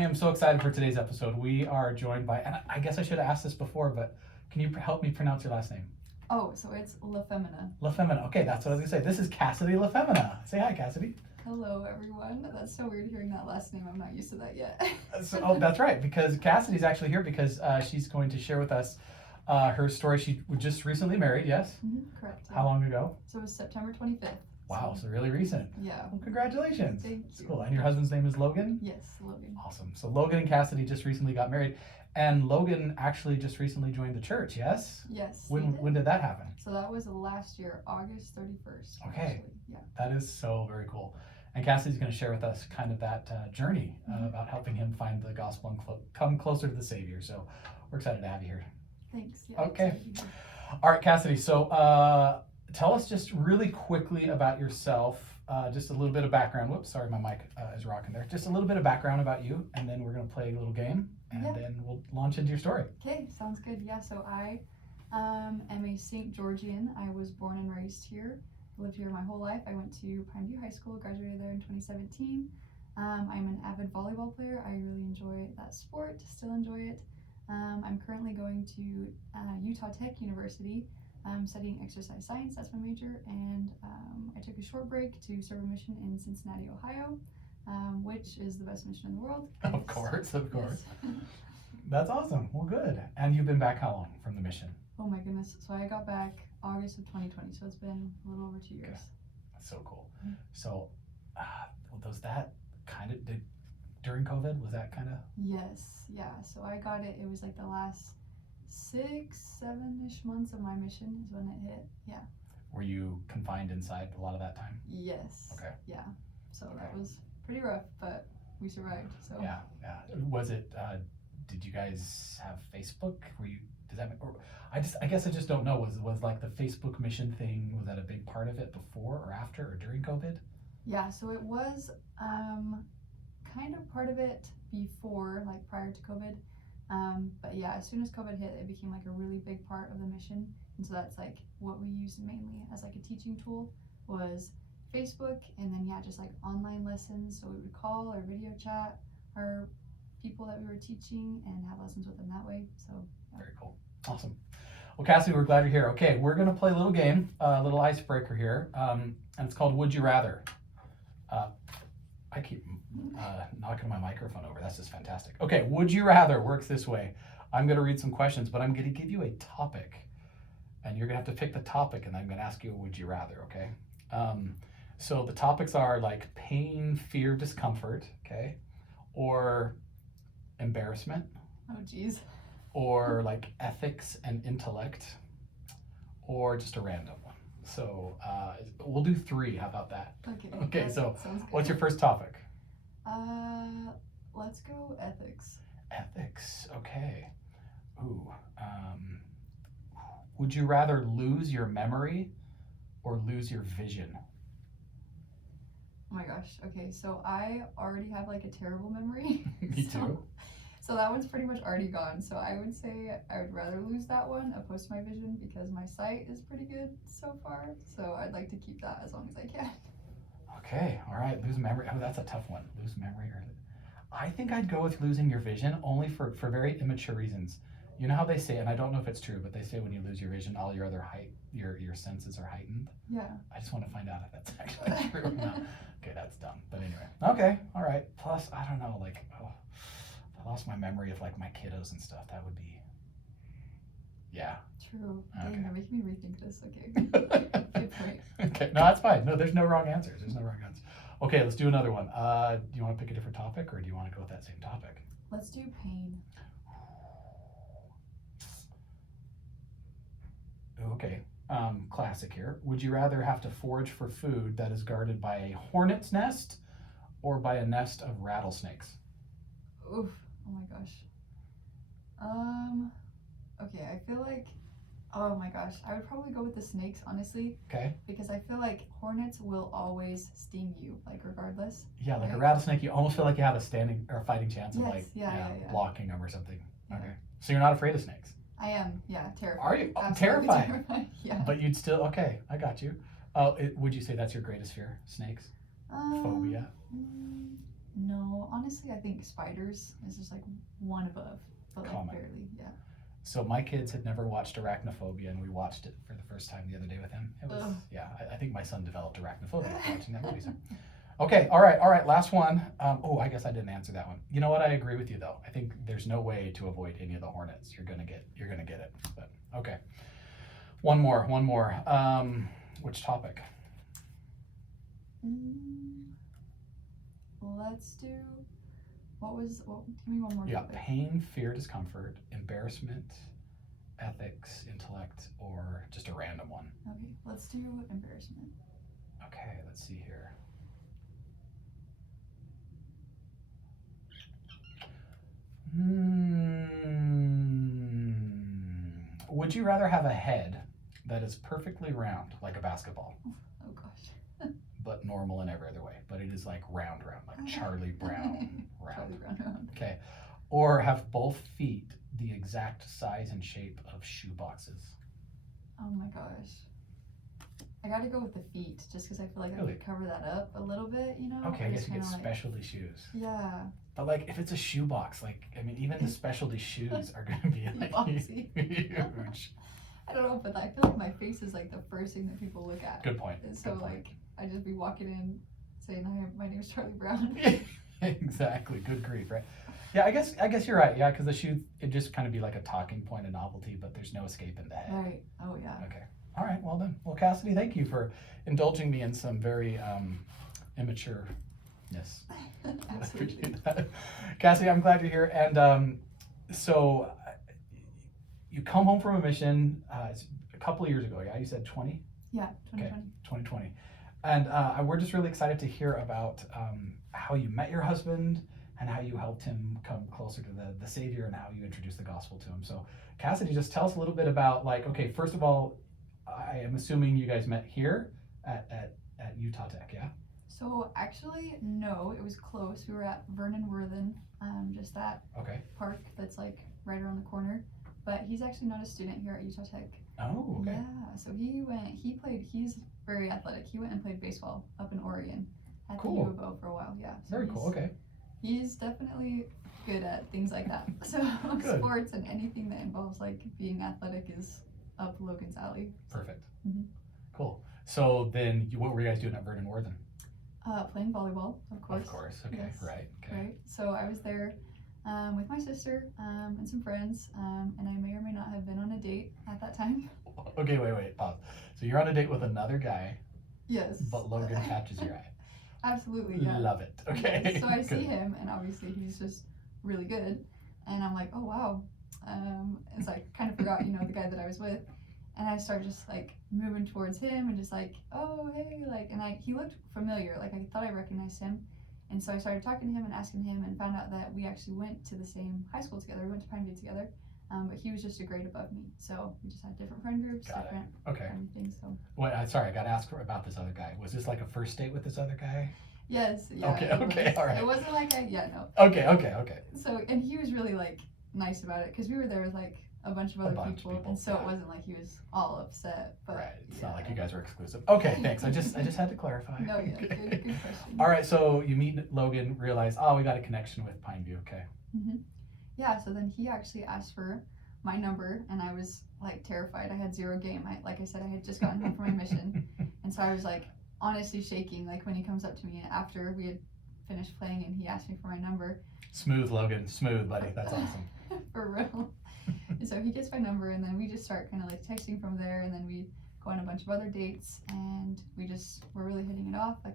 I am so excited for today's episode. We are joined by, and I guess I should have asked this before, but can you help me pronounce your last name? Oh, so it's Lafemina. Lafemina. Okay, that's what I was going to say. This is Cassidy Lafemina. Say hi, Cassidy. Hello, everyone. That's so weird hearing that last name. I'm not used to that yet. That's right, because Cassidy's actually here because she's going to share with us her story. She was just recently married, yes? Correct. How long ago? So it was September 25th. Wow, so really recent. Yeah. Well, congratulations. Thank That's you. cool. And your husband's name is Logan? Yes, Logan. Awesome. So Logan and Cassidy just recently got married. And Logan actually just recently joined the church, yes? Yes. When did that happen? So that was last year, August 31st. Okay. Actually. Yeah. That is so very cool. And Cassidy's going to share with us kind of that journey about helping him find the gospel and come closer to the Savior. So we're excited to have you here. Thanks. Yeah, okay. All right, Cassidy. So tell us just really quickly about yourself. Just a little bit of background. Whoops, sorry, my mic is rocking there. Just a little bit of background about you, and then we're going to play a little game, and then we'll launch into your story. Okay, sounds good. Yeah, so I am a St. Georgian. I was born and raised here. Lived here my whole life. I went to Pine View High School, graduated there in 2017. I'm an avid volleyball player. I really enjoy that sport, still enjoy it. I'm currently going to Utah Tech University, studying exercise science. That's my major, and I took a short break to serve a mission in Cincinnati, Ohio, which is the best mission in the world. Of course. Yes. That's awesome. Well, good. And you've been back how long from the mission? Oh my goodness. So I got back August of 2020, so it's been a little over 2 years. Okay. That's so cool. So was that kind of, during COVID, was that kind of? Yes, yeah. So I got it, it was like the last 6-7-ish months of my mission is when it hit. Yeah. Were you confined inside a lot of that time? Yes. Okay. Yeah. So that was pretty rough, but we survived. So yeah. Was it? Did you guys have Facebook? Does that? Or I guess I just don't know. Was like the Facebook mission thing? Was that a big part of it before or after or during COVID? Yeah. So it was kind of part of it before, like prior to COVID. But yeah, as soon as COVID hit, it became like a really big part of the mission. And so that's like what we used mainly as like a teaching tool was Facebook, and then just like online lessons. So we would call or video chat our people that we were teaching and have lessons with them that way. So Very cool. Awesome. Well, Cassie, we're glad you're here. Okay, we're going to play a little game, a little icebreaker here, and it's called Would You Rather. I keep knocking my microphone over. That's just fantastic. Okay, Would You Rather works this way. I'm going to read some questions, but I'm going to give you a topic, and you're going to have to pick the topic, and I'm going to ask you a Would You Rather, okay? So the topics are like pain, fear, discomfort, okay? Or embarrassment. Oh, geez. Or like ethics and intellect, or just a random one. So we'll do 3. How about that? Okay. So sounds good. what's your first topic? Let's go ethics. Ethics. Okay. Ooh. Would you rather lose your memory or lose your vision? Oh my gosh. Okay, so I already have like a terrible memory. Me too. So that one's pretty much already gone. So I would say I would rather lose that one opposed to my vision because my sight is pretty good so far. So I'd like to keep that as long as I can. Okay, all right, lose memory. Oh, that's a tough one. Lose memory or I think I'd go with losing your vision only for very immature reasons. You know how they say, and I don't know if it's true, but they say when you lose your vision, all your other your senses are heightened. Yeah. I just want to find out if that's actually true or not. Okay, that's dumb. But anyway. Okay, all right. Plus, I don't know, like, if I lost my memory of like my kiddos and stuff, that would be, yeah. True. Okay. Dang, you're making me rethink this. Okay. Good point. Okay, no, that's fine. No, there's no wrong answers. There's no wrong answers. Okay, let's do another one. Do you want to pick a different topic or do you want to go with that same topic? Let's do pain. Okay, classic here. Would you rather have to forage for food that is guarded by a hornet's nest or by a nest of rattlesnakes? Oof. Oh my gosh. Okay, I feel like, oh my gosh, I would probably go with the snakes, honestly. Okay. Because I feel like hornets will always sting you, like regardless. Yeah, like a rattlesnake, you almost feel like you have a standing or a fighting chance of blocking them or something. Yeah. Okay. So you're not afraid of snakes? I am, terrified. Are you? Absolutely Terrified? Yeah. But you'd still, okay, I got you. Would you say that's your greatest fear, snakes? Phobia? No, honestly, I think spiders is just like one above, but like Common. barely. Yeah. So my kids had never watched Arachnophobia, and we watched it for the first time the other day with him. It was, Ugh. yeah, I think my son developed arachnophobia watching that movie. So. Okay, all right, last one. I guess I didn't answer that one. You know what? I agree with you though. I think there's no way to avoid any of the hornets. You're gonna get it. But okay, one more. Which topic? Let's do. Give me one more. Yeah, topic. pain, fear, discomfort, embarrassment, ethics, intellect, or just a random one. Okay, let's do embarrassment. Okay, let's see here. Would you rather have a head that is perfectly round, like a basketball, Oh gosh. but normal in every other way, but it is like round, like Charlie Brown round? Charlie Brown round. Okay. Or have both feet the exact size and shape of shoe boxes? Oh my gosh. I gotta go with the feet, just because I feel like I Really? could cover that up a little bit, you know? Okay, I guess you get kinda like- specialty shoes. Yeah. But like, if it's a shoe box, like, I mean, even the specialty shoes are gonna be like Boxy. huge. I don't know, but I feel like my face is like the first thing that people look at. Good point. And so Good point. like, I just be walking in saying, "Hi, my name's Charlie Brown." Exactly. Good grief, right? Yeah, I guess you're right. Yeah, because the shoe, it just kind of be like a talking point, a novelty, but there's no escaping the head. Right. Oh yeah. Okay. All right. Well done. Well, Cassidy, thank you for indulging me in some very immatureness. I Absolutely. appreciate that. Cassidy, I'm glad you're here. And so you come home from a mission a couple of years ago. Yeah, you said 20? Yeah. 2020. Okay, 2020. And we're just really excited to hear about how you met your husband and how you helped him come closer to the Savior and how you introduced the gospel to him. So Cassidy, just tell us a little bit about, like, okay, first of all, I am assuming you guys met here at Utah Tech, yeah? So actually, no, it was close. We were at Vernon Worthen, just that Okay. park that's like right around the corner. But he's actually not a student here at Utah Tech. Oh, okay. Yeah, so he's very athletic. He went and played baseball up in Oregon at Cool. the U of O for a while, yeah. So Very cool, okay. He's definitely good at things like that. So Good. sports and anything that involves like being athletic is up Logan's alley. Perfect. Mhm. Cool. So then, what were you guys doing at Vernon Worthen? Playing volleyball, of course. Of course, okay, Yes. right, okay. Right. So I was there with my sister and some friends, and I may or may not have been on a date at that time. Okay, wait, pause. So you're on a date with another guy, Yes. but Logan catches your eye. Absolutely, yeah. Love it. Okay. Yes. So I see Good. him, and obviously he's just really good, and I'm like, oh wow. And so I kind of forgot, the guy that I was with, and I started just like moving towards him and just like, oh hey, like, and he looked familiar, like I thought I recognized him, and so I started talking to him and asking him, and found out that we actually went to the same high school together. We went to Pineview together, but he was just a grade above me, so we just had different friend groups, Got it. different Okay. things. So Wait, sorry, I got to ask about this other guy. Was this like a first date with this other guy? yes, yeah. Okay, it okay, was. all right. It wasn't like no. Okay. So, and he was really like nice about it, because we were there with like a bunch of other people, and so yeah. it wasn't like he was all upset. But Right. It's yeah. not like you guys were exclusive. Okay, thanks. I just had to clarify. No, yeah, Okay. good question. All right, so you meet Logan, realize, we got a connection with Pineview. Okay. Yeah. So then he actually asked for my number, and I was like terrified. I had zero game. Like I said, I had just gotten home from my mission, and so I was like honestly shaking. Like when he comes up to me after we had finished playing, and he asked me for my number. Smooth, Logan. Smooth, buddy. That's awesome. For real. And so he gets my number, and then we just start kind of like texting from there, and then we go on a bunch of other dates, and we're really hitting it off. Like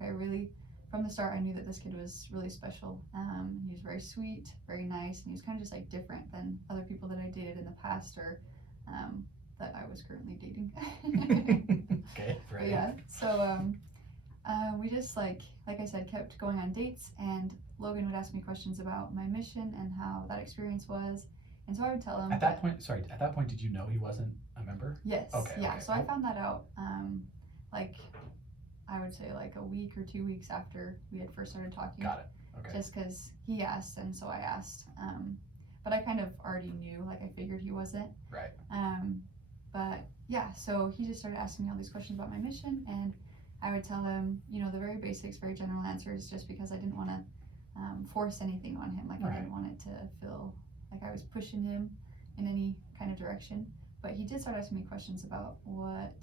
from the start, I knew that this kid was really special. He was very sweet, very nice, and he was kind of just like different than other people that I dated in the past, or that I was currently dating. Okay, But right. yeah, so we just like I said, kept going on dates, and Logan would ask me questions about my mission and how that experience was, and so I would tell him. At that point, did you know he wasn't a member? Yes. Okay, Yeah. okay. So I found that out, like I would say like a week or 2 weeks after we had first started talking. Got it. Okay. Just because he asked, and so I asked. But I kind of already knew, like I figured he wasn't. Right. But yeah, so he just started asking me all these questions about my mission, and I would tell him, the very basics, very general answers, just because I didn't want to force anything on him. Like I Right. didn't want it to feel like I was pushing him in any kind of direction. But he did start asking me questions about what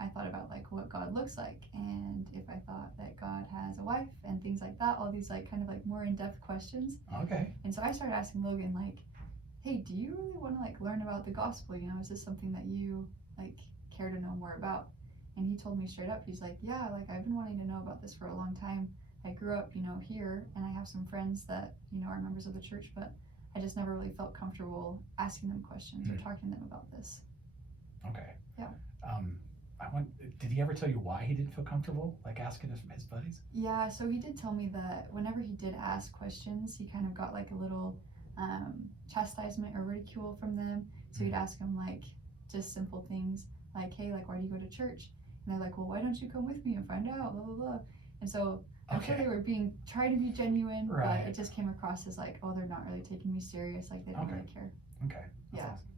I thought about like what God looks like, and if I thought that God has a wife and things like that. All these like kind of like more in-depth questions. Okay. And so I started asking Logan like, hey, do you really want to like learn about the gospel? You know, is this something that you like care to know more about? And he told me straight up, he's like, yeah, like I've been wanting to know about this for a long time. I grew up, you know, here, and I have some friends that, you know, are members of the church, but I just never really felt comfortable asking them questions or talking to them about this. Okay. Yeah. Did he ever tell you why he didn't feel comfortable, like asking his buddies? Yeah, so he did tell me that whenever he did ask questions, he kind of got like a little chastisement or ridicule from them. So he'd ask them like just simple things like, hey, like, why do you go to church? And they're like, well, why don't you come with me and find out, blah, blah, blah. And so I'm sure they were trying to be genuine, Right. but it just came across as like, oh, they're not really taking me serious. Like, they don't really care. Okay. That's Yeah. awesome.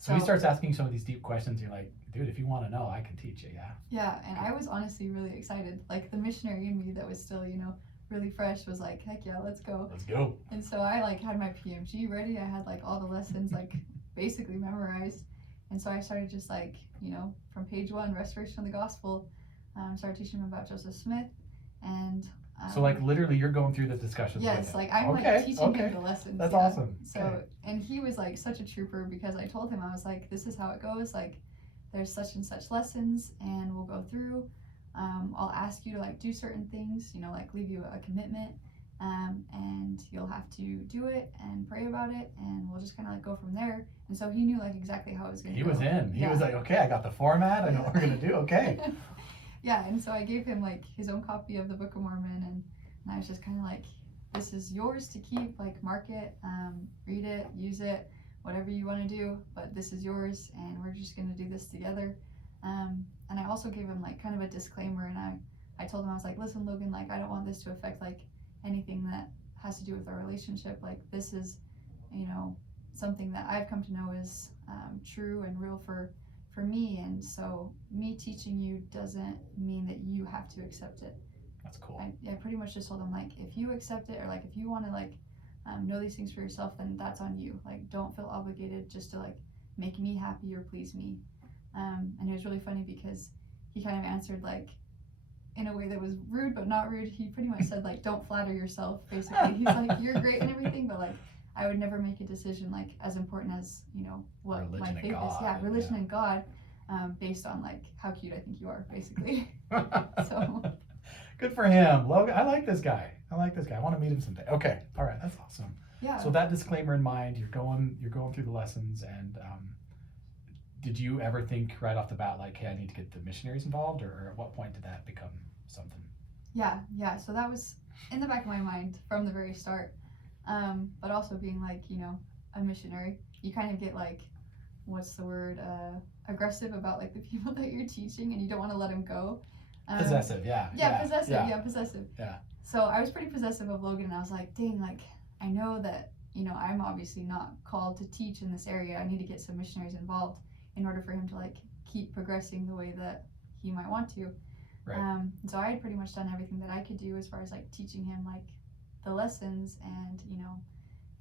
So he starts asking some of these deep questions. You're like, dude, if you want to know, I can teach you. Yeah. Yeah. And I was honestly really excited. Like, the missionary in me that was still, you know, really fresh was like, heck yeah, let's go. Let's go. And so I like had my PMG ready. I had like all the lessons like basically memorized. And so I started just like, you know, from page 1, restoration of the gospel, started teaching him about Joseph Smith. And so like literally you're going through the discussions. Yes, like I'm like teaching him the lessons. That's awesome. So and he was like such a trooper, because I told him, I was like, this is how it goes. Like, there's such and such lessons, and we'll go through. I'll ask you to like do certain things, you know, like leave you a commitment, and you'll have to do it and pray about it, and we'll just kind of like go from there. And so he knew like exactly how it was going to go. He was in. He was like, okay, I got the format. I know what we're going to do. Okay. Yeah, and so I gave him like his own copy of the Book of Mormon, and I was just kind of like, this is yours to keep, like mark it, read it, use it, whatever you want to do, but this is yours, and we're just going to do this together. And I also gave him like kind of a disclaimer, and I told him, I was like, listen, Logan, like I don't want this to affect like anything that has to do with our relationship. Like, this is, you know, something that I've come to know is true and real for me, and so me teaching you doesn't mean that you have to accept it. That's cool. I pretty much just told him, like, if you accept it, or like if you want to like know these things for yourself, then that's on you. Like, don't feel obligated just to like make me happy or please me. And it was really funny because he kind of answered like in a way that was rude but not rude. He pretty much said like, don't flatter yourself, basically. He's like, you're great and everything, but like I would never make a decision like as important as, you know, what religion my faith is. Yeah, religion and God, based on like how cute I think you are, basically. So good for him. Logan, I like this guy. I want to meet him someday. Okay. All right. That's awesome. Yeah. So that disclaimer in mind, you're going through the lessons, and did you ever think right off the bat like, hey, I need to get the missionaries involved, or at what point did that become something? Yeah. So that was in the back of my mind from the very start. But also being like, you know, a missionary, you kind of get like, what's the word, aggressive about like the people that you're teaching, and you don't want to let them go. Possessive, Possessive. Yeah. So I was pretty possessive of Logan, and I was like, dang, like I know that, you know, I'm obviously not called to teach in this area. I need to get some missionaries involved in order for him to like keep progressing the way that he might want to. Right. So I had pretty much done everything that I could do as far as like teaching him like the lessons, and, you know,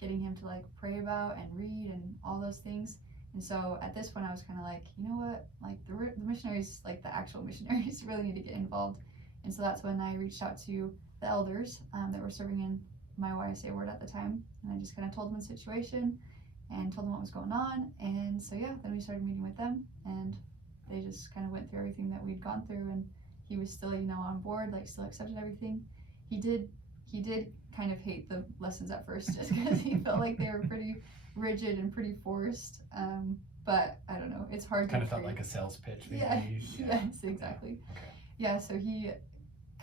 getting him to like pray about and read and all those things. And so at this point I was kind of like, you know what, like the missionaries, like the actual missionaries really need to get involved. And so that's when I reached out to the elders that were serving in my YSA ward at the time, and I just kind of told them the situation and told them what was going on. And so yeah, then we started meeting with them, and they just kind of went through everything that we'd gone through, and he was still, you know, on board, like still accepted everything. He did kind of hate the lessons at first, just because he felt like they were pretty rigid and pretty forced. But I don't know, it's hard. Kind of felt like a sales pitch, maybe. Yeah. Yes, exactly. Okay. Yeah, so he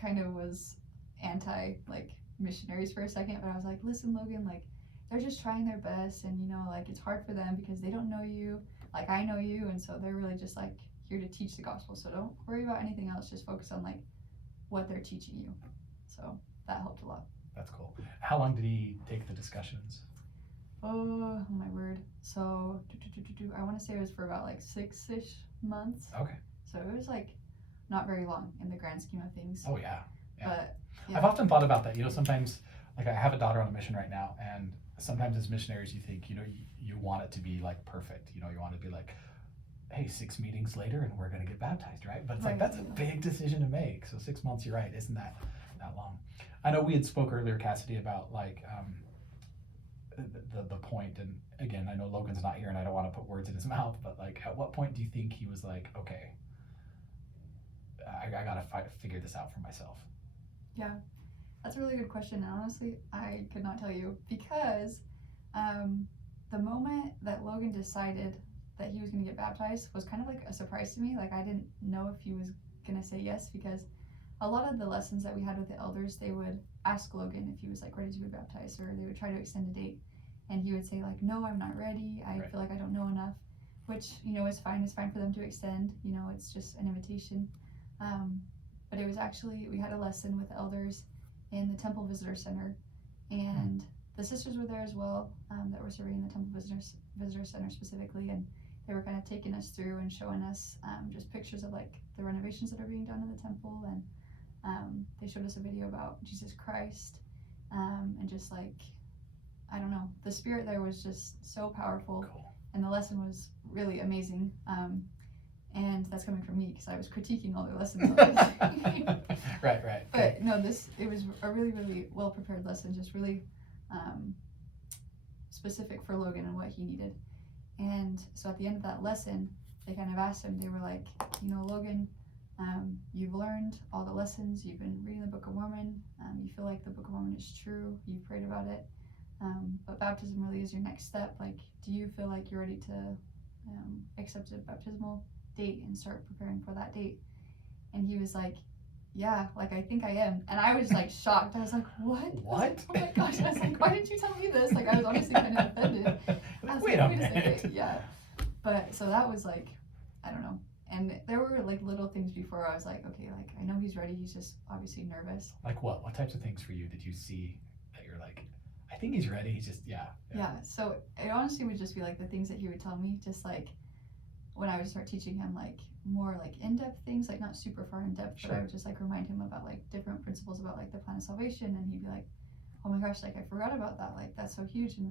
kind of was anti like missionaries for a second, but I was like, listen, Logan, like they're just trying their best, and you know, like it's hard for them because they don't know you like I know you, and so they're really just like here to teach the gospel. So don't worry about anything else, just focus on like what they're teaching you. So that helped a lot. That's cool. How long did he take the discussions? Oh my word. So I want to say it was for about like 6-ish months. Okay. So it was like not very long in the grand scheme of things. Oh yeah. But yeah. I've often thought about that. You know, sometimes like I have a daughter on a mission right now, and sometimes as missionaries you think, you want it to be like perfect. You want to be like, hey, 6 meetings later and we're going to get baptized, right? But it's like, Right, that's a yeah. big decision to make. So 6 months, you're right, isn't that long? I know we had spoke earlier, Cassidy, about like the point, and again, I know Logan's not here and I don't want to put words in his mouth, but like at what point do you think he was like, okay, I got to figure this out for myself? Yeah, that's a really good question. And honestly, I could not tell you because the moment that Logan decided that he was going to get baptized was kind of like a surprise to me. Like, I didn't know if he was going to say yes, because a lot of the lessons that we had with the elders, they would ask Logan if he was like ready to be baptized, or they would try to extend a date, and he would say like, no, I'm not ready. I Right. feel like I don't know enough, which, is fine. It's fine for them to extend, it's just an invitation. But it was actually, we had a lesson with elders in the Temple Visitor Center, and the sisters were there as well, that were serving in the Temple Visitor Center specifically, and they were kind of taking us through and showing us just pictures of like the renovations that are being done in the temple, and they showed us a video about Jesus Christ, and just like, I don't know, the spirit there was just so powerful. Cool. And the lesson was really amazing. And that's coming from me because I was critiquing all their lessons. Right. But Okay. no, it was a really, really well prepared lesson, just really specific for Logan and what he needed. And so at the end of that lesson, they kind of asked him, they were like, Logan, you've learned all the lessons, you've been reading the Book of Mormon, you feel like the Book of Mormon is true, you've prayed about it, but baptism really is your next step. Like, do you feel like you're ready to accept a baptismal date and start preparing for that date? And he was like, yeah, like, I think I am. And I was like shocked. I was like, what? What? Oh my gosh. I was like, why didn't you tell me this? Like, I was honestly kind of offended. I was Wait like, a minute. second. Yeah. But so that was like, I don't know. And there were like little things before I was like, okay, like, I know he's ready. He's just obviously nervous. Like what? What types of things for you did you see that you're like, I think he's ready. He's just, yeah. So it honestly would just be like the things that he would tell me, just like when I would start teaching him like more like in-depth things, like not super far in depth, Sure. but I would just like remind him about like different principles about like the plan of salvation, and he'd be like, oh my gosh, like I forgot about that, like that's so huge. And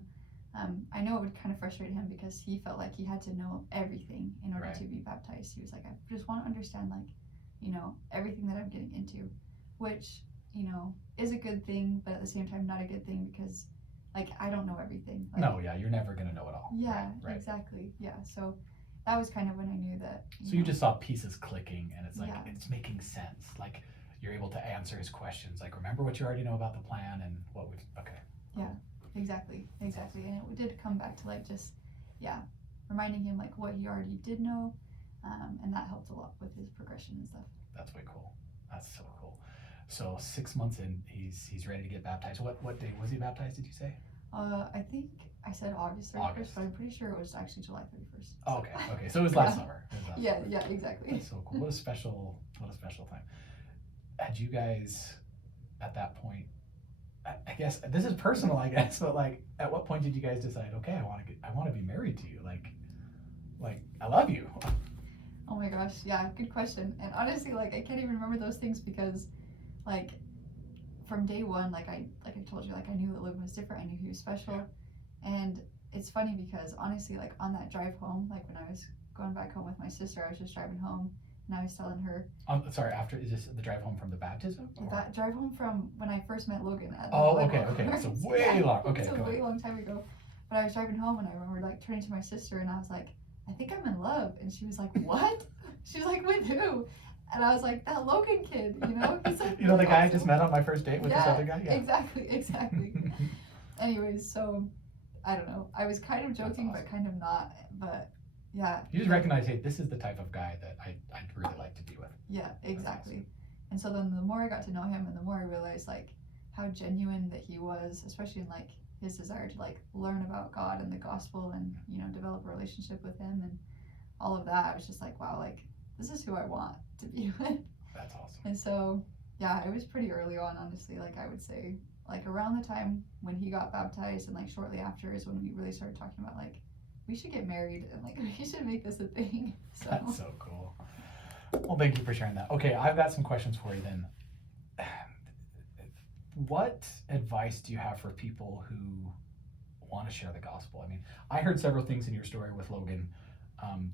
I know it would kind of frustrate him because he felt like he had to know everything in order Right. to be baptized. He was like, I just want to understand like, everything that I'm getting into, which, is a good thing, but at the same time not a good thing, because like I don't know everything. Like, No, yeah, you're never gonna know it all. yeah, Right. exactly. Yeah. So that was kind of when I knew that. So you just saw pieces clicking, and it's like, Yeah. it's making sense. Like you're able to answer his questions. Like, remember what you already know about the plan and what we've. Okay. Exactly. And it did come back to like just, reminding him like what he already did know, and that helped a lot with his progression and stuff. That's way cool. That's so cool. So 6 months in, he's ready to get baptized. What day was he baptized? Did you say? I think I said August 31st, August. but I'm pretty sure it was actually July 31st. So. Oh, okay. So it was last summer. Yeah, exactly. That's so cool. What a special time. Had you guys at that point? I guess this is personal, I guess, but like, at what point did you guys decide? Okay, I want to be married to you. Like I love you. Oh my gosh, yeah, good question. And honestly, like I can't even remember those things because, like, from day one, like I told you, like I knew that Logan was different. I knew he was special, and it's funny because honestly, like on that drive home, like when I was going back home with my sister, I was just driving home, and I was telling her. Sorry. After, is this the drive home from the baptism? Or? That drive home from when I first met Logan. At okay. So way long. Okay, it's a way long time ago. But I was driving home, and I remember like turning to my sister, and I was like, I think I'm in love. And she was like, what? She was like, with who? And I was like, that Logan kid, He's like, the guy I just met on my first date with this other guy? Yeah. Exactly. Anyways, so, I don't know. I was kind of joking, awesome. but kind of not. But, yeah. You just recognize, hey, this is the type of guy that I'd really like to be with. Yeah, exactly. And so then the more I got to know him, and the more I realized, like, how genuine that he was, especially in, like, his desire to, like, learn about God and the gospel and, develop a relationship with him and all of that. I was just like, wow, like, this is who I want to be with. That's awesome. And so, yeah, it was pretty early on, honestly. Like, I would say, like, around the time when he got baptized and, like, shortly after is when we really started talking about, like, we should get married and, like, we should make this a thing. So. That's so cool. Well, thank you for sharing that. Okay, I've got some questions for you then. what advice do you have for people who want to share the gospel? I mean, I heard several things in your story with Logan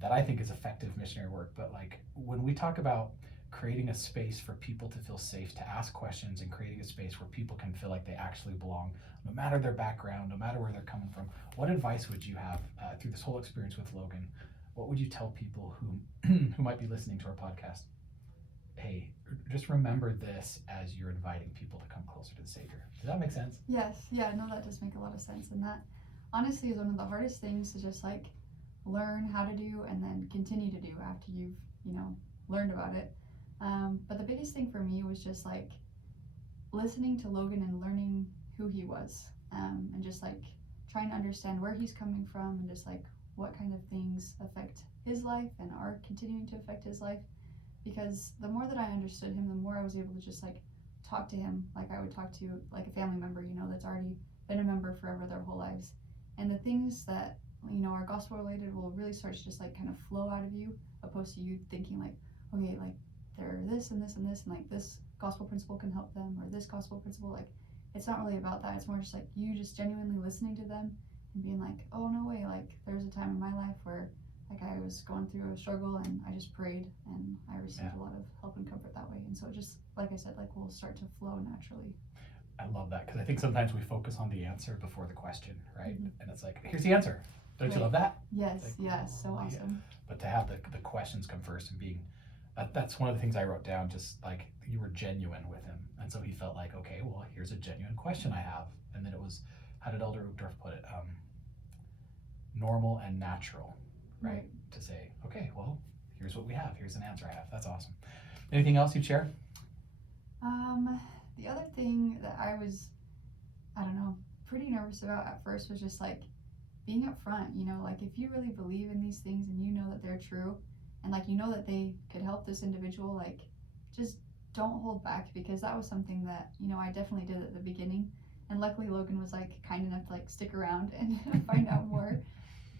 that I think is effective missionary work, but like when we talk about creating a space for people to feel safe to ask questions and creating a space where people can feel like they actually belong, no matter their background, no matter where they're coming from, what advice would you have through this whole experience with Logan? What would you tell people who who might be listening to our podcast? Hey, just remember this as you're inviting people to come closer to the Savior. Does that make sense? Yes, yeah, no, that does make a lot of sense. And that honestly is one of the hardest things to just like learn how to do and then continue to do after you've, learned about it. But the biggest thing for me was just like listening to Logan and learning who he was, and just like trying to understand where he's coming from and just like what kind of things affect his life and are continuing to affect his life. Because the more that I understood him, the more I was able to just like talk to him like I would talk to like a family member, that's already been a member forever their whole lives. And the things that, are gospel related will really start to just like kind of flow out of you, opposed to you thinking like, okay, like they're this and this and this, and like this gospel principle can help them, or this gospel principle, like it's not really about that. It's more just like you just genuinely listening to them and being like, oh no way, like there's a time in my life where like I was going through a struggle and I just prayed and I received a lot of help and comfort that way. And so it just, like I said, like will start to flow naturally. I love that, because I think sometimes we focus on the answer before the question, right? Mm-hmm. And it's like, here's the answer. Don't you love that? Yes, like, yes, so awesome. But to have the questions come first and being, that's one of the things I wrote down, just like you were genuine with him. And so he felt like, okay, well, here's a genuine question I have. And then it was, how did Elder Uchtdorf put it? Normal and natural, right? To say, okay, well, here's what we have. Here's an answer I have. That's awesome. Anything else you'd share? The other thing that I was, pretty nervous about at first was just like being up front, like if you really believe in these things and you know that they're true and like that they could help this individual, like just don't hold back, because that was something that, I definitely did at the beginning. And luckily Logan was like kind enough to like stick around and find out more.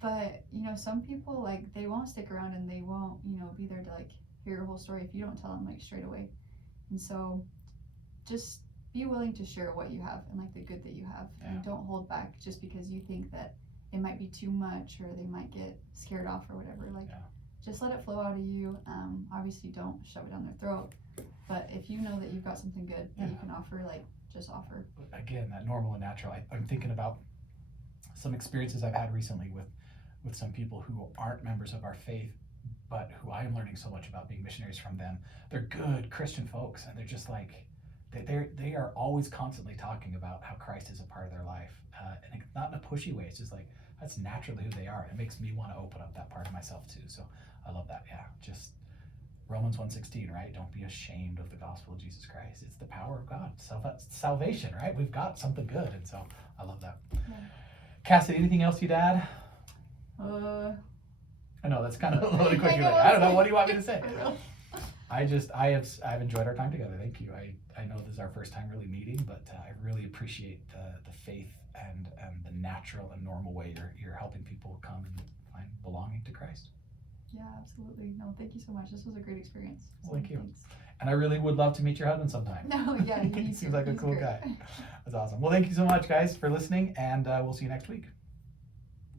But, some people like they won't stick around and they won't, be there to like hear your whole story if you don't tell them like straight away. And so just be willing to share what you have and like the good that you have, and don't hold back just because you think that it might be too much or they might get scared off or whatever. Like just let it flow out of you. Obviously don't shove it down their throat, but if you know that you've got something good that you can offer, like just offer. Again, that normal and natural. I'm thinking about some experiences I've had recently with some people who aren't members of our faith, but who I am learning so much about being missionaries from them. They're good Christian folks, and they're just like, they are always constantly talking about how Christ is a part of their life, and not in a pushy way. It's just like that's naturally who they are. It makes me want to open up that part of myself too. So I love that. Yeah, just Romans 1:16, right? Don't be ashamed of the gospel of Jesus Christ. It's the power of God, salvation, right? We've got something good, and so I love that. Yeah. Cassidy, anything else you'd add? I know that's kind of a loaded question. I don't know. What do you want me to say? I've enjoyed our time together. Thank you. I know this is our first time really meeting, but I really appreciate the faith and the natural and normal way you're helping people come and find belonging to Christ. Yeah, absolutely. No, thank you so much. This was a great experience. Well, thank you. Thanks. And I really would love to meet your husband sometime. No, yeah, he seems like a cool guy. That's awesome. Well, thank you so much, guys, for listening, and we'll see you next week.